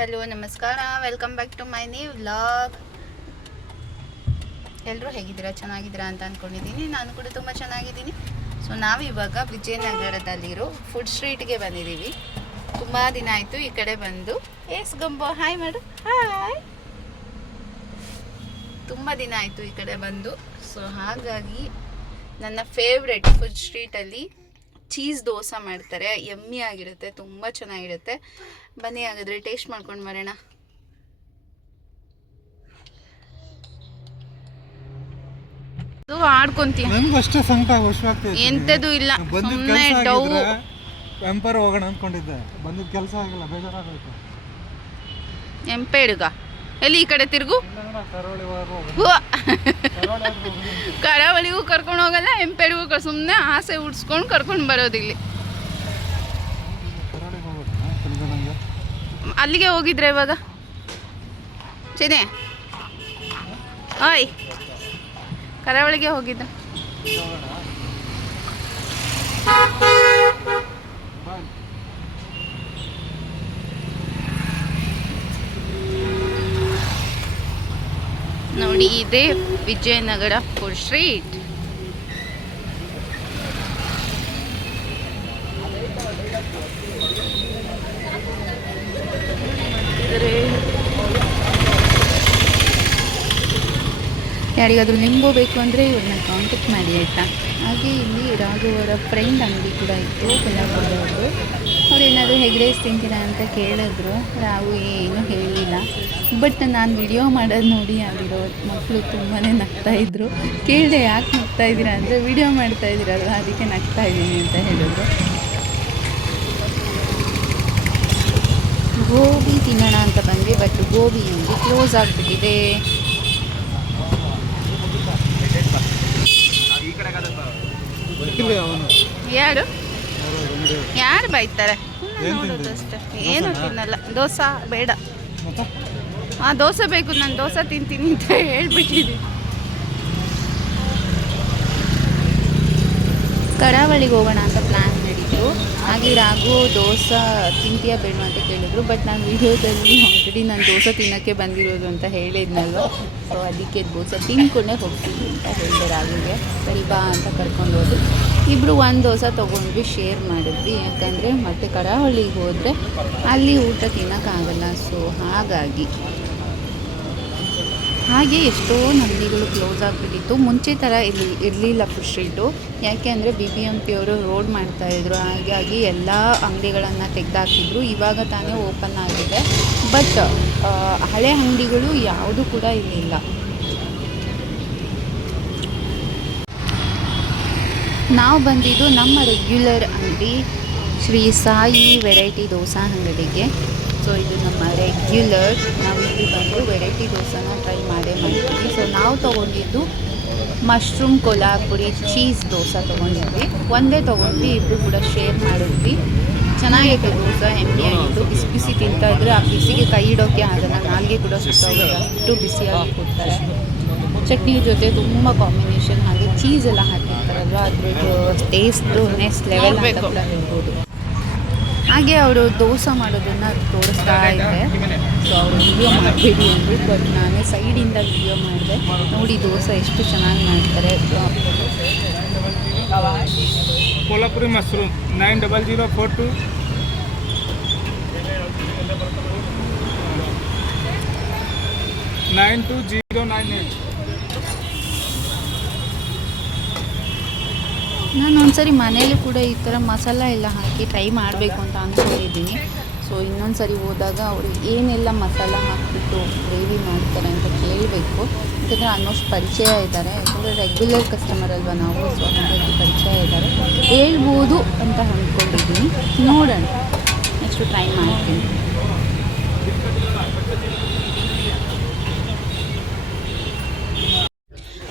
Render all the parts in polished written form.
Hello ನಮಸ್ಕಾರ, welcome back to my new vlog. ಎಲ್ಲರೂ ಹೇಗಿದ್ದೀರಾ? ಚೆನ್ನಾಗಿದ್ದೀರಾ ಅಂತ ಅಂದ್ಕೊಂಡಿದ್ದೀನಿ. ನಾನು ಕೂಡ ತುಂಬ ಚೆನ್ನಾಗಿದ್ದೀನಿ. ಸೊ ನಾವಿವಾಗ ವಿಜಯನಗರದಲ್ಲಿರೋ ಫುಡ್ ಸ್ಟ್ರೀಟ್ಗೆ ಬಂದಿದ್ದೀವಿ. ತುಂಬ ದಿನ ಆಯಿತು ಈ ಕಡೆ ಬಂದು. ಎಸ್ ಗಂಬೋ ಹಾಯ್ ಮಾಡು, ಹಾಯ್. ತುಂಬ ದಿನ ಆಯಿತು ಈ ಕಡೆ ಬಂದು. ಸೊ ಹಾಗಾಗಿ ನನ್ನ ಫೇವ್ರೆಟ್ ಫುಡ್ ಸ್ಟ್ರೀಟಲ್ಲಿ ಚೀಸ್ ದೋಸೆ ಮಾಡ್ತಾರೆ. ಯಮ್ಮಿ ಆಗಿರುತ್ತೆ, ತುಂಬ ಚೆನ್ನಾಗಿರುತ್ತೆ. ಬನ್ನಿ ಹಾಗಾದರೆ ಟೇಸ್ಟ್ ಮಾಡ್ಕೊಂಡು ಬರೋಣ. ಆಡ್ಕೊಂತೀನಿ, ಎಂಥದ್ದು ಇಲ್ಲ, ಸುಮ್ಮನೆ ಡೌ ಎಂಪೈರ್ ಹೋಗೋಣ ಅಂದ್ಕೊಂಡಿದ್ದೆ. ಬಂದಿದ್ದ ಕೆಲಸ ಆಗಿಲ್ಲ, ಬೇಜಾರಾಗೋಯ್ತು. ಎಂಪೇಡ್ಗ ಎಲ್ಲಿ? ಈ ಕಡೆ ತಿರುಗು. ಕರಾವಳಿಗೂ ಕರ್ಕೊಂಡು ಹೋಗಲ್ಲ, ಎಂಪೇಡ್ಗೂ ಸುಮ್ಮನೆ ಆಸೆ ಉಡ್ಸ್ಕೊಂಡು ಕರ್ಕೊಂಡು ಬರೋದಿಲ್ಲಿ. ಅಲ್ಲಿಗೆ ಹೋಗಿದ್ರೆ ಇವಾಗ ಚೆನ್ನೆ ಆಯ್ ಕರಾವಳಿಗೆ ಹೋಗಿದ್ದ. ನೋಡಿ, ಇದೇ ವಿಜಯನಗರ ಫುಡ್ ಸ್ಟ್ರೀಟ್. ಯಾರಿಗಾದ್ರೂ ಲಿಂಬು ಬೇಕು ಅಂದರೆ ಇವ್ರನ್ನ ಕಾಂಟ್ಯಾಕ್ಟ್ ಮಾಡಿ ಆಯಿತಾ. ಹಾಗೆ ಇಲ್ಲಿ ರಾಘವರ ಫ್ರೆಂಡ್ ಅಂಗಡಿ ಕೂಡ ಇತ್ತು, ಕೊಲ್ಲಾಪುರದವರು. ಅವ್ರು ಏನಾದರೂ ಹೆಗ್ ರೈಸ್ ತಿಂತೀರಾ ಅಂತ ಕೇಳಿದ್ರು. ರಾವು ಏನೂ ಹೇಳಲಿಲ್ಲ. ಬಟ್ ನಾನು ವಿಡಿಯೋ ಮಾಡೋದು ನೋಡಿ ಅಲ್ಲಿರೋ ಮಕ್ಕಳು ತುಂಬಾ ನಗ್ತಾಯಿದ್ರು. ಕೇಳಿದೆ ಯಾಕೆ ನಗ್ತಾಯಿದ್ದೀರಾ ಅಂದರೆ, ವಿಡಿಯೋ ಮಾಡ್ತಾಯಿದ್ದೀರಲ್ವ ಅದಕ್ಕೆ ನಗ್ತಾಯಿದ್ದೀನಿ ಅಂತ ಹೇಳಿದ್ರು. ಗೋಬಿ ತಿನ್ನೋಣ ಅಂತ ಬಂದ್ವಿ, ಬಟ್ ಗೋಬಿ ಇಲ್ಲಿ ಕ್ಲೋಸ್ ಆಗಿಬಿಟ್ಟಿದೆ. ಯಾರು ಬೈತಾರೆ? ನೋಡೋದು ಅಷ್ಟೇ, ಏನು ತಿನ್ನಲ್ಲ. ದೋಸೆ ಬೇಡ. ದೋಸೆ ಬೇಕು, ನಾನು ದೋಸೆ ತಿಂತೀನಿ ಅಂತ ಹೇಳ್ಬಿಟ್ಟಿದ್ದೀನಿ. ಕರಾವಳಿಗೆ ಹೋಗೋಣ ಅಂತ ಪ್ಲ್ಯಾನ್ ಮಾಡಿದ್ರು. ಹಾಗೆ ರಾಘು ದೋಸೆ ತಿಂತೀಯಾ ಬೇಡ ಅಂತ ಕೇಳಿದ್ರು. ಬಟ್ ನಾನು ವಿಡಿಯೋದಲ್ಲಿ ಆಲ್ರೆಡಿ ನಾನು ದೋಸೆ ತಿನ್ನೋಕ್ಕೆ ಬಂದಿರೋದು ಅಂತ ಹೇಳಿದ್ನಲ್ವ. ಸೊ ಅದಕ್ಕೆ ದೋಸೆ ತಿನ್ಕೊಂಡೇ ಹೋಗ್ತೀವಿ ಅಂತ ಹೇಳಿದೆ ರಾಘುಗೆ. ಸರಿ ಬಾ ಅಂತ ಕರ್ಕೊಂಡು ಹೋದ್ವಿ. ಇಬ್ಬರು ಒಂದು ದೋಸೆ ತೊಗೊಂಡ್ವಿ, ಶೇರ್ ಮಾಡಿದ್ವಿ. ಯಾಕಂದರೆ ಮತ್ತೆ ಕರಾವಳಿಗೆ ಹೋದರೆ ಅಲ್ಲಿ ಊಟ ತಿನ್ನೋಕ್ಕಾಗಲ್ಲ. ಸೊ ಹಾಗೆ ಎಷ್ಟೋ ಅಂಗಡಿಗಳು ಕ್ಲೋಸ್ ಆಗಿಬಿಟ್ಟಿತ್ತು. ಮುಂಚೆ ಥರ ಇರಲಿಲ್ಲ ಫುಡ್ ಸ್ಟ್ರೀಟು. ಯಾಕೆ ಅಂದರೆ BBMP ಅವರು ರೋಡ್ ಮಾಡ್ತಾಯಿದ್ರು. ಹಾಗಾಗಿ ಎಲ್ಲ ಅಂಗಡಿಗಳನ್ನು ತೆಗೆದಾಕಿದ್ರು. ಇವಾಗ ತಾನೇ ಓಪನ್ ಆಗಿದೆ. ಬಟ್ ಹಳೆ ಅಂಗಡಿಗಳು ಯಾವುದೂ ಕೂಡ ಇರಲಿಲ್ಲ. ನಾವು ಬಂದಿದ್ದು ನಮ್ಮ ರೆಗ್ಯುಲರ್ ಅಂಗಡಿ ಶ್ರೀ ಸಾಯಿ ವೆರೈಟಿ ದೋಸೆ ಅಂಗಡಿಗೆ. ಸೊ ಇದು ನಮ್ಮ ರೆಗ್ಯುಲರ್. ನಾವು ಇಲ್ಲಿ ಬಂದು ವೆರೈಟಿ ದೋಸೆನ ಟ್ರೈ ಮಾಡ್ತೀವಿ. ಸೊ ನಾವು ತೊಗೊಂಡಿದ್ದು ಮಶ್ರೂಮ್ ಕೊಲ್ಹಾಪುರಿ ಚೀಸ್ ದೋಸೆ ತೊಗೊಂಡಿದ್ವಿ. ಒಂದೇ ತೊಗೊಂಡ್ವಿ, ಇಬ್ಬರು ಕೂಡ ಶೇರ್ ಮಾಡಿದ್ವಿ. ಚೆನ್ನಾಗಿತ್ತು ದೋಸೆ, ಆಗಿತ್ತು. ಬಿಸಿ ಬಿಸಿ ತಿಂತಾಯಿದ್ರೆ ಆ ಬಿಸಿಗೆ ಕೈ ಇಡೋಕ್ಕೆ ಆಗಲ್ಲ, ನಾಲ್ಗೆ ಕೂಡ ಸುತ್ತೋಗೋದು, ಅಷ್ಟು ಬಿಸಿಯಾಗಿ ಕೊಡ್ತಾರೆ. ಚಟ್ನಿ ಜೊತೆ ತುಂಬ ಕಾಂಬಿನೇಷನ್. ಹಾಗೆ ಚೀಸ್ ಎಲ್ಲ ಹಾಕಿರ್ತಾರಲ್ವ, ಅದ್ರದ್ದು ಟೇಸ್ಟು ನೆಕ್ಸ್ಟ್ ಲೆವೆಲ್ ಅಂತ ಕೂಡ ಹೇಳ್ಬೋದು. ಹಾಗೆ ಅವರು ದೋಸೆ ಮಾಡೋದನ್ನು ತೋರಿಸ್ತಾ ಇದ್ದೆ. ಸೊ ಅವರು ವಿಡಿಯೋ ಮಾಡಬೇಡಿ ಅಂದರು, ಬಟ್ ನಾನೇ ಸೈಡಿಂದ ವಿಡಿಯೋ ಮಾಡಿದೆ. ನೋಡಿ ದೋಸೆ ಎಷ್ಟು ಚೆನ್ನಾಗಿ ಮಾಡ್ತಾರೆ. ಕೊಲ್ಹಾಪುರಿ ಮಶ್ರೂಮ್ 90042 92098. ನಾನು ಒಂದ್ಸರಿ ಮನೇಲಿ ಕೂಡ ಈ ಥರ ಮಸಾಲ ಎಲ್ಲ ಹಾಕಿ ಟ್ರೈ ಮಾಡಬೇಕು ಅಂತ ಅಂದ್ಕೊಂಡಿದ್ದೀನಿ. ಸೊ ಇನ್ನೊಂದು ಸರಿ ಹೋದಾಗ ಅವರು ಏನೆಲ್ಲ ಮಸಾಲ ಹಾಕಿಬಿಟ್ಟು ಗ್ರೇವಿ ಮಾಡ್ತಾರೆ ಅಂತ ಕೇಳಬೇಕು. ಯಾಕಂದರೆ ಆಲ್ಮೋಸ್ಟ್ ಪರಿಚಯ ಇದ್ದಾರೆ, ಯಾಕಂದರೆ ರೆಗ್ಯುಲರ್ ಕಸ್ಟಮರ್ ಅಲ್ವಾ ನಾವು. ಸೊ ಹಾಗಾಗಿ ಪರಿಚಯ ಇದ್ದಾರೆ, ಹೇಳ್ಬೋದು ಅಂತ ಅಂದ್ಕೊಂಡಿದ್ದೀನಿ. ನೋಡೋಣ, ನೆಕ್ಸ್ಟು ಟ್ರೈ ಮಾಡ್ತೀನಿ.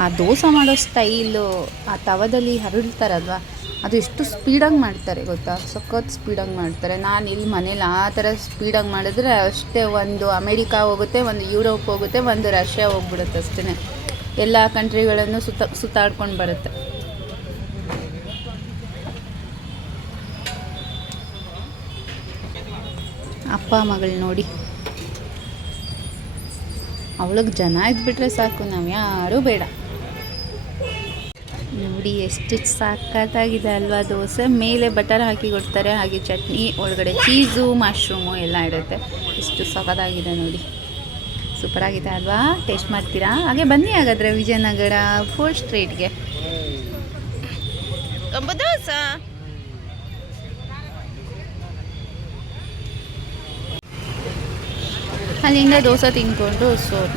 ಆ ದೋಸೆ ಮಾಡೋ ಸ್ಟೈಲು, ಆ ತವದಲ್ಲಿ ಹರಡ್ತಾರಲ್ವ, ಅದು ಎಷ್ಟು ಸ್ಪೀಡಾಗಿ ಮಾಡ್ತಾರೆ ಗೊತ್ತಾ, ಸಖತ್ ಸ್ಪೀಡಾಗಿ ಮಾಡ್ತಾರೆ. ನಾನು ಇಲ್ಲಿ ಮನೇಲಿ ಆ ಥರ ಸ್ಪೀಡಾಗಿ ಮಾಡಿದ್ರೆ ಅಷ್ಟೇ, ಒಂದು ಅಮೇರಿಕಾ ಹೋಗುತ್ತೆ, ಒಂದು ಯುರೋಪ್ ಹೋಗುತ್ತೆ, ಒಂದು ರಷ್ಯಾ ಹೋಗ್ಬಿಡುತ್ತೆ ಅಷ್ಟೇ. ಎಲ್ಲ ಕಂಟ್ರಿಗಳನ್ನು ಸುತ್ತಾಡ್ಕೊಂಡು ಬರುತ್ತೆ. ಅಪ್ಪ ಮಗಳು ನೋಡಿ ಅವಳಿಗೆ ಜನ ಇದ್ಬಿಟ್ರೆ ಸಾಕು, ನಾವು ಯಾರೂ ಬೇಡ. ನೋಡಿ ಎಷ್ಟು ಸಖತ್ತಾಗಿದೆ ಅಲ್ವಾ ದೋಸೆ. ಮೇಲೆ ಬಟರ್ ಹಾಕಿ ಕೊಡ್ತಾರೆ, ಹಾಗೆ ಚಟ್ನಿ, ಒಳಗಡೆ ಚೀಸು ಮಶ್ರೂಮು ಎಲ್ಲ ಇರುತ್ತೆ. ಎಷ್ಟು ಸಖತ್ತಾಗಿದೆ ನೋಡಿ, ಸೂಪರಾಗಿದೆ ಅಲ್ವಾ. ಟೇಸ್ಟ್ ಮಾಡ್ತೀರಾ? ಹಾಗೆ ಬನ್ನಿ ಹಾಗಾದರೆ ವಿಜಯನಗರ 4th ಸ್ಟ್ರೀಟ್ಗೆ. ದೋಸೆ ಅಲ್ಲಿಂದ ದೋಸೆ ತಿಂದ್ಕೊಂಡು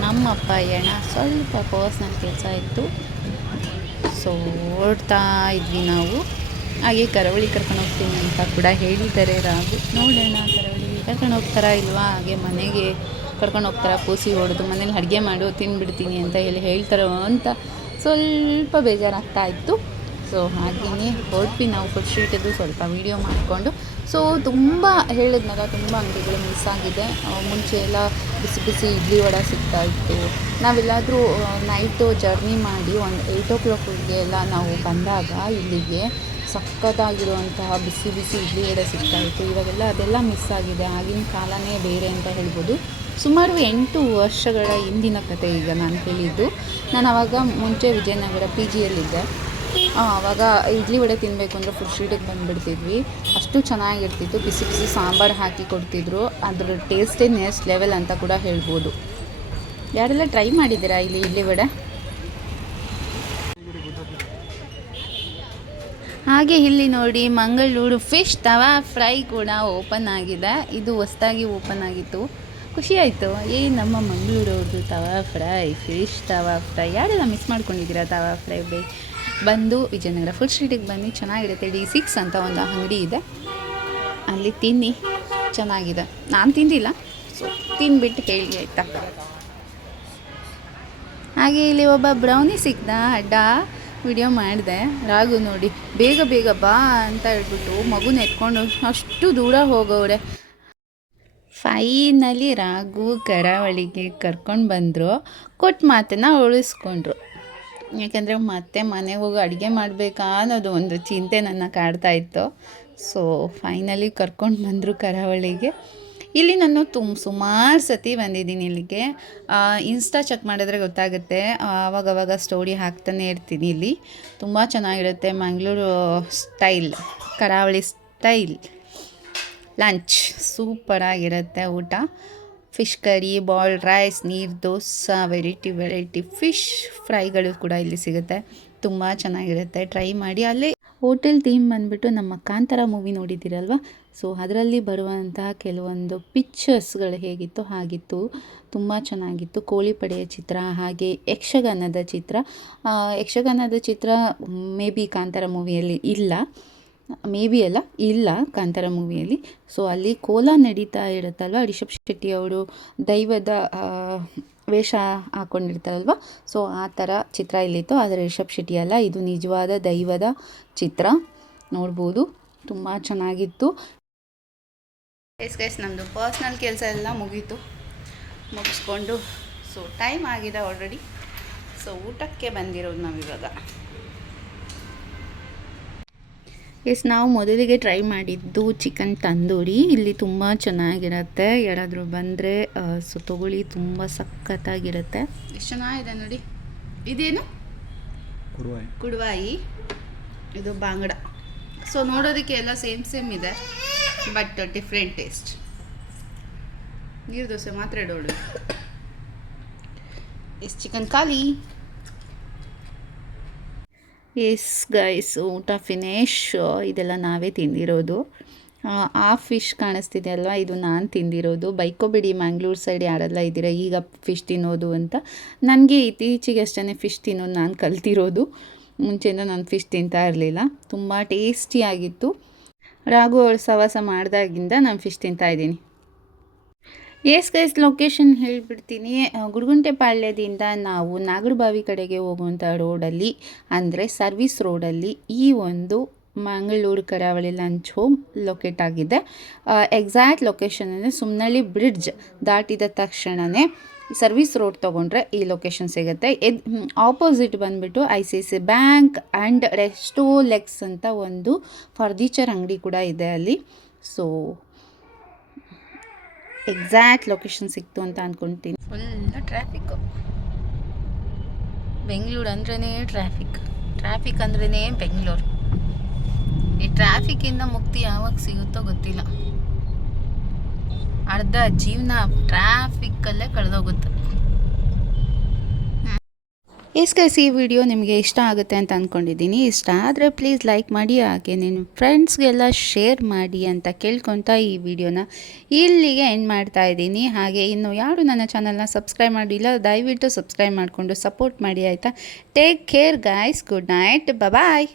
ನಮ್ಮ ಪಯಣ ಸ್ವಲ್ಪ ಪರ್ಸ್ನಲ್ ಕೆಲಸ ಇತ್ತು. ಓಡ್ತಾ ಇದ್ವಿ ನಾವು. ಹಾಗೆ ಕರಾವಳಿ ಕರ್ಕೊಂಡು ಹೋಗ್ತೀನಿ ಅಂತ ಕೂಡ ಹೇಳಿದ್ದಾರೆ ರಾಗು. ನೋಡೋಣ ಕರಾವಳಿಗೆ ಕರ್ಕೊಂಡು ಹೋಗ್ತಾರಾ ಇಲ್ವಾ, ಹಾಗೆ ಮನೆಗೆ ಕರ್ಕೊಂಡು ಹೋಗ್ತಾರಾ, ಪೂಸಿ ಹೊಡೆದು ಮನೇಲಿ ಅಡುಗೆ ಮಾಡು ತಿಂದುಬಿಡ್ತೀನಿ ಅಂತ ಹೇಳ್ತಾರೋ ಅಂತ ಸ್ವಲ್ಪ ಬೇಜಾರಾಗ್ತಾ ಇತ್ತು. ಹಾಗೆಯೇ ಹೊರಟ್ವಿ ನಾವು 4th ಸ್ಟ್ರೀಟದ್ದು ಸ್ವಲ್ಪ ವೀಡಿಯೋ ಮಾಡಿಕೊಂಡು. ತುಂಬ ಹೇಳಿದ್ನಲ್ಲ, ತುಂಬ ಅಂಗಡಿಗಳು ಮಿಸ್ ಆಗಿದೆ. ಮುಂಚೆ ಎಲ್ಲ ಬಿಸಿ ಬಿಸಿ ಇಡ್ಲಿ ವಡೆ ಸಿಗ್ತಾಯಿತ್ತು. ನಾವೆಲ್ಲಾದರೂ ನೈಟು ಜರ್ನಿ ಮಾಡಿ ಒಂದು 8 o'clock ಎಲ್ಲ ನಾವು ಬಂದಾಗ ಇಲ್ಲಿಗೆ ಸಖತ್ತಾಗಿರುವಂತಹ ಬಿಸಿ ಬಿಸಿ ಇಡ್ಲಿ ವಡೆ ಸಿಗ್ತಾಯಿತ್ತು. ಇವಾಗೆಲ್ಲ ಅದೆಲ್ಲ ಮಿಸ್ ಆಗಿದೆ. ಆಗಿನ ಕಾಲನೇ ಬೇರೆ ಅಂತ ಹೇಳ್ಬೋದು. ಸುಮಾರು 8 ವರ್ಷಗಳ ಹಿಂದಿನ ಕತೆ ಈಗ ನಾನು ಹೇಳಿದ್ದು. ನಾನು ಆವಾಗ ಮುಂಚೆ ವಿಜಯನಗರ PGಯಲ್ಲಿದ್ದೆ. ಆವಾಗ ಇಡ್ಲಿ ವಡೆ ತಿನ್ನಬೇಕು ಅಂದರೆ 4th ಸ್ಟ್ರೀಟಿಗೆ ಬಂದುಬಿಡ್ತಿದ್ವಿ. ಅಷ್ಟು ಚೆನ್ನಾಗಿರ್ತಿತ್ತು. ಬಿಸಿ ಬಿಸಿ ಸಾಂಬಾರು ಹಾಕಿ ಕೊಡ್ತಿದ್ರು. ಅದ್ರ ಟೇಸ್ಟೇ ನೆಕ್ಸ್ಟ್ ಲೆವೆಲ್ ಅಂತ ಕೂಡ ಹೇಳ್ಬೋದು. ಯಾರೆಲ್ಲ ಟ್ರೈ ಮಾಡಿದ್ದೀರಾ ಇಲ್ಲಿ ಇಡ್ಲಿ ವಡೆ? ಹಾಗೆ ಇಲ್ಲಿ ನೋಡಿ ಮಂಗಳೂರು ಫಿಶ್ ತವಾ ಫ್ರೈ ಕೂಡ ಓಪನ್ ಆಗಿದೆ. ಇದು ಹೊಸದಾಗಿ ಓಪನ್ ಆಗಿತ್ತು. ಖುಷಿ ಆಯಿತು. ನಮ್ಮ ಮಂಗಳೂರವ್ರದ್ದು ತವಾ ಫ್ರೈ, ಫಿಶ್ ತವಾ ಫ್ರೈ. ಯಾರೆಲ್ಲ ಮಿಸ್ ಮಾಡ್ಕೊಂಡಿದ್ದೀರಾ ತವಾ ಫ್ರೈ? ಬಂದು ವಿಜಯನಗರ 4th ಸ್ಟ್ರೀಟಿಗೆ ಬನ್ನಿ, ಚೆನ್ನಾಗಿರುತ್ತೆ. D6 ಅಂತ ಒಂದು ಅಂಗಡಿ ಇದೆ, ಅಲ್ಲಿ ತಿನ್ನಿ, ಚೆನ್ನಾಗಿದೆ. ನಾನು ತಿಂದಿಲ್ಲ, ತಿಂದ್ಬಿಟ್ಟು ಹೇಳಿ ಆಯಿತಾ. ಹಾಗೆ ಇಲ್ಲಿ ಒಬ್ಬ ಬ್ರೌನಿ ಸಿಕ್ಕಿದ, ಅಡ್ಡ ವಿಡಿಯೋ ಮಾಡಿದೆ. ರಾಗು ನೋಡಿ ಬೇಗ ಬೇಗ ಬಾ ಅಂತ ಹೇಳ್ಬಿಟ್ಟು ಮಗುನ ಎತ್ಕೊಂಡು ಅಷ್ಟು ದೂರ ಹೋಗೋರೆ. ಫೈನಲಿ ರಾಗು ಕರಾವಳಿಗೆ ಕರ್ಕೊಂಡು ಬಂದರು. ಕೊಟ್ಟ ಮಾತನ್ನು ಉಳಿಸ್ಕೊಂಡ್ರು. ಯಾಕೆಂದರೆ ಮತ್ತೆ ಮನೆಗೆ ಹೋಗಿ ಅಡುಗೆ ಮಾಡಬೇಕಾ ಅನ್ನೋದು ಒಂದು ಚಿಂತೆ ನನ್ನ ಕಾಡ್ತಾ ಇತ್ತು. ಫೈನಲಿ ಕರ್ಕೊಂಡು ಬಂದರು ಕರಾವಳಿಗೆ. ಇಲ್ಲಿ ನಾನು ಸುಮಾರು ಸತಿ ಬಂದಿದ್ದೀನಿ ಇಲ್ಲಿಗೆ. ಇನ್ಸ್ಟಾ ಚೆಕ್ ಮಾಡಿದ್ರೆ ಗೊತ್ತಾಗುತ್ತೆ. ಆವಾಗವಾಗ ಸ್ಟೋರಿ ಹಾಕ್ತಾನೆ ಇರ್ತೀನಿ. ಇಲ್ಲಿ ತುಂಬ ಚೆನ್ನಾಗಿರುತ್ತೆ. ಮಂಗಳೂರು ಸ್ಟೈಲ್, ಕರಾವಳಿ ಸ್ಟೈಲ್ ಲಂಚ್ ಸೂಪರಾಗಿರುತ್ತೆ ಊಟ. ಫಿಶ್ ಕರಿ, ಬಾಯ್ಲ್ಡ್ ರೈಸ್, ನೀರು ದೋಸೆ, ವೆರೈಟಿ ಫಿಶ್ ಫ್ರೈಗಳು ಕೂಡ ಇಲ್ಲಿ ಸಿಗುತ್ತೆ. ತುಂಬ ಚೆನ್ನಾಗಿರುತ್ತೆ, ಟ್ರೈ ಮಾಡಿ. ಅಲ್ಲೇ ಹೋಟೆಲ್ ಥೀಮ್ ಬಂದುಬಿಟ್ಟು ನಮ್ಮ ಕಾಂತಾರ ಮೂವಿ ನೋಡಿದ್ದೀರಲ್ವ, ಅದರಲ್ಲಿ ಬರುವಂತಹ ಕೆಲವೊಂದು ಪಿಕ್ಚರ್ಸ್ಗಳು ಹೇಗಿತ್ತು ಹಾಗಿತ್ತು. ತುಂಬ ಚೆನ್ನಾಗಿತ್ತು. ಕೋಳಿಪಡೆಯ ಚಿತ್ರ, ಹಾಗೆ ಯಕ್ಷಗಾನದ ಚಿತ್ರ ಮೇ ಬಿ ಕಾಂತಾರ ಮೂವಿಯಲ್ಲಿ ಇಲ್ಲ, ಇಲ್ಲ ಕಾಂತಾರ ಮೂವಿಯಲ್ಲಿ. ಅಲ್ಲಿ ಕೋಲ ನಡೀತಾ ಇರುತ್ತಲ್ವ, ರಿಷಬ್ ಶೆಟ್ಟಿ ಅವರು ದೈವದ ವೇಷ ಹಾಕ್ಕೊಂಡಿರ್ತಾರಲ್ವ, ಆ ಥರ ಚಿತ್ರ ಇಲ್ಲಿತ್ತು. ಆದರೆ ರಿಷಬ್ ಶೆಟ್ಟಿ ಅಲ್ಲ, ಇದು ನಿಜವಾದ ದೈವದ ಚಿತ್ರ. ನೋಡ್ಬೋದು, ತುಂಬ ಚೆನ್ನಾಗಿತ್ತು. ಗೈಸ್ ನಮ್ಮದು ಪರ್ಸ್ನಲ್ ಕೆಲಸ ಎಲ್ಲ ಮುಗಿಸ್ಕೊಂಡು ಟೈಮ್ ಆಗಿದೆ ಆಲ್ರೆಡಿ. ಊಟಕ್ಕೆ ಬಂದಿರೋದು ನಾವಿವಾಗ. ನಾವು ಮೊದಲಿಗೆ ಟ್ರೈ ಮಾಡಿದ್ದು ಚಿಕನ್ ತಂದೂರಿ. ಇಲ್ಲಿ ತುಂಬ ಚೆನ್ನಾಗಿರುತ್ತೆ. ಯಾರಾದರೂ ಬಂದರೆ ತೊಗೊಳ್ಳಿ, ತುಂಬ ಸಖತ್ತಾಗಿರುತ್ತೆ. ಎಷ್ಟು ಚೆನ್ನಾಗಿದೆ ನೋಡಿ. ಇದೇನು ಕುಡುವಾಯಿ, ಇದು ಬಾಂಗಡ. ನೋಡೋದಕ್ಕೆ ಎಲ್ಲ ಸೇಮ್ ಇದೆ, ಬಟ್ ಡಿಫ್ರೆಂಟ್ ಟೇಸ್ಟ್. ನೀರು ದೋಸೆ ಮಾತ್ರ ಇಡೋಳು. ಚಿಕನ್ ಖಾಲಿ. ಎಸ್ ಗೈಸ್, ಊಟ ಫಿನಿಶ್. ಇದೆಲ್ಲ ನಾವೇ ತಿಂದಿರೋದು. ಆ ಫಿಶ್ ಕಾಣಿಸ್ತಿದೆ ಅಲ್ವಾ, ಇದು ನಾನು ತಿಂದಿರೋದು. ಬೈಕೋಬೇಡಿ ಮ್ಯಾಂಗ್ಳೂರ್ ಸೈಡ್ ಯಾರೆಲ್ಲ ಇದ್ದೀರಾ ಈಗ ಫಿಶ್ ತಿನ್ನೋದು ಅಂತ. ನನಗೆ ಇತ್ತೀಚೆಗೆ ಅಷ್ಟೇ ಫಿಶ್ ತಿನ್ನೋದು ನಾನು ಕಲ್ತಿರೋದು. ಮುಂಚೆಯಿಂದ ನಾನು ಫಿಶ್ ತಿಂತಾ ಇರಲಿಲ್ಲ. ತುಂಬ ಟೇಸ್ಟಿಯಾಗಿತ್ತು. ರಾಘು ಅವ್ರ ಸವಾಸ ಮಾಡಿದಾಗಿಂದ ನಾನು ಫಿಶ್ ತಿಂತಾಯಿದ್ದೀನಿ. ಎಸ್ ಗೈಸ್, ಲೊಕೇಶನ್ ಹೇಳಿಬಿಡ್ತೀನಿ. ಗುಡುಗುಂಟೆಪಾಳ್ಯದಿಂದ ನಾವು ನಾಗರಬಾವಿ ಕಡೆಗೆ ಹೋಗುವಂಥ ರೋಡಲ್ಲಿ, ಅಂದರೆ ಸರ್ವಿಸ್ ರೋಡಲ್ಲಿ ಈ ಒಂದು ಮಂಗಳೂರು ಕರಾವಳಿ ಲಂಚ್ ಹೋಮ್ ಲೊಕೇಟ್ ಆಗಿದೆ. ಎಕ್ಸಾಕ್ಟ್ ಲೊಕೇಶನ್ ಅಂದರೆ ಸುಮ್ನಳ್ಳಿ ಬ್ರಿಡ್ಜ್ ದಾಟಿದ ತಕ್ಷಣವೇ ಸರ್ವಿಸ್ ರೋಡ್ ತೊಗೊಂಡ್ರೆ ಈ ಲೊಕೇಶನ್ ಸಿಗುತ್ತೆ. ಆಪೋಸಿಟ್ ಬಂದುಬಿಟ್ಟು ICICI ಬ್ಯಾಂಕ್ ಆ್ಯಂಡ್ ರೆಸ್ಟೋಲೆಕ್ಸ್ ಅಂತ ಒಂದು ಫರ್ನಿಚರ್ ಅಂಗಡಿ ಕೂಡ ಇದೆ ಅಲ್ಲಿ. ಎಕ್ಸಾಕ್ಟ್ ಲೊಕೇಶನ್ ಸಿಕ್ತು ಅಂತ ಅಂದ್ಕೊಳ್ತೀನಿ. Full traffic. ಬೆಂಗಳೂರು ಅಂದ್ರೇ ಟ್ರಾಫಿಕ್ ಅಂದ್ರೇ ಬೆಂಗಳೂರು. ಈ ಟ್ರಾಫಿಕ್ಕಿಂದ ಮುಕ್ತಿ ಯಾವಾಗ ಸಿಗುತ್ತೋ ಗೊತ್ತಿಲ್ಲ. ಅರ್ಧ ಜೀವನ ಟ್ರಾಫಿಕ್ಕಲ್ಲೇ ಕಳೆದೋಗುತ್ತೆ. ಎಸ್ ಗೈಸ್, ಈ ವಿಡಿಯೋ ನಿಮಗೆ ಇಷ್ಟ ಆಗುತ್ತೆ ಅಂತ ಅಂದ್ಕೊಂಡಿದ್ದೀನಿ. ಇಷ್ಟ ಆದರೆ ಪ್ಲೀಸ್ ಲೈಕ್ ಮಾಡಿ, ಹಾಗೆ ನಿಮ್ಮ ಫ್ರೆಂಡ್ಸ್ಗೆಲ್ಲ ಶೇರ್ ಮಾಡಿ ಅಂತ ಕೇಳ್ಕೊತಾ ಈ ವಿಡಿಯೋನ ಇಲ್ಲಿಗೆ ಎಂಡ್ ಮಾಡ್ತಾ ಇದ್ದೀನಿ. ಹಾಗೆ ಇನ್ನು ಯಾರು ನನ್ನ ಚಾನಲ್ನ ಸಬ್ಸ್ಕ್ರೈಬ್ ಮಾಡಿಲ್ಲ, ದಯವಿಟ್ಟು ಸಬ್ಸ್ಕ್ರೈಬ್ ಮಾಡಿಕೊಂಡು ಸಪೋರ್ಟ್ ಮಾಡಿ ಆಯಿತಾ. Take care guys, good night, ಬಾಯ್.